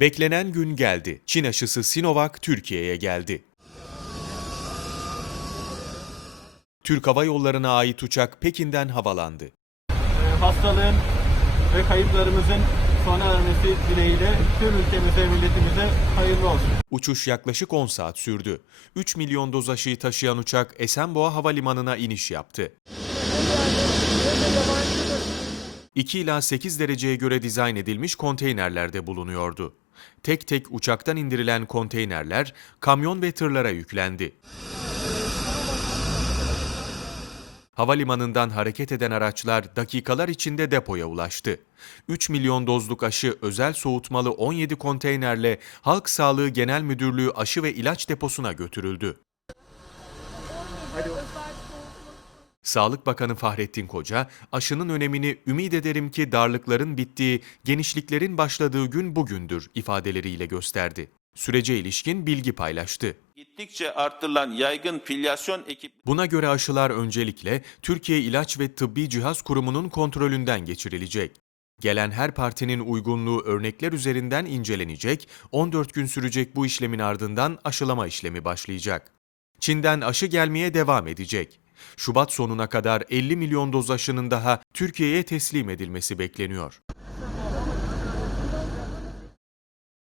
Beklenen gün geldi. Çin aşısı Sinovac Türkiye'ye geldi. Türk Hava Yolları'na ait uçak Pekin'den havalandı. Hastalığın ve kayıplarımızın sona ermesi dileğiyle tüm ülkemize, milletimize hayırlı olsun. Uçuş yaklaşık 10 saat sürdü. 3 milyon doz aşıyı taşıyan uçak Esenboğa Havalimanı'na iniş yaptı. 2 ila 8 dereceye göre dizayn edilmiş konteynerlerde bulunuyordu. Tek tek uçaktan indirilen konteynerler kamyon ve tırlara yüklendi. Havalimanından hareket eden araçlar dakikalar içinde depoya ulaştı. 3 milyon dozluk aşı özel soğutmalı 17 konteynerle Halk Sağlığı Genel Müdürlüğü aşı ve ilaç deposuna götürüldü. Sağlık Bakanı Fahrettin Koca, aşının önemini ümit ederim ki darlıkların bittiği, genişliklerin başladığı gün bugündür ifadeleriyle gösterdi. Sürece ilişkin bilgi paylaştı. Gittikçe artırılan yaygın filyasyon ekip Buna göre aşılar öncelikle Türkiye İlaç ve Tıbbi Cihaz Kurumu'nun kontrolünden geçirilecek. Gelen her partinin uygunluğu örnekler üzerinden incelenecek, 14 gün sürecek bu işlemin ardından aşılama işlemi başlayacak. Çin'den aşı gelmeye devam edecek. Şubat sonuna kadar 50 milyon doz aşının daha Türkiye'ye teslim edilmesi bekleniyor.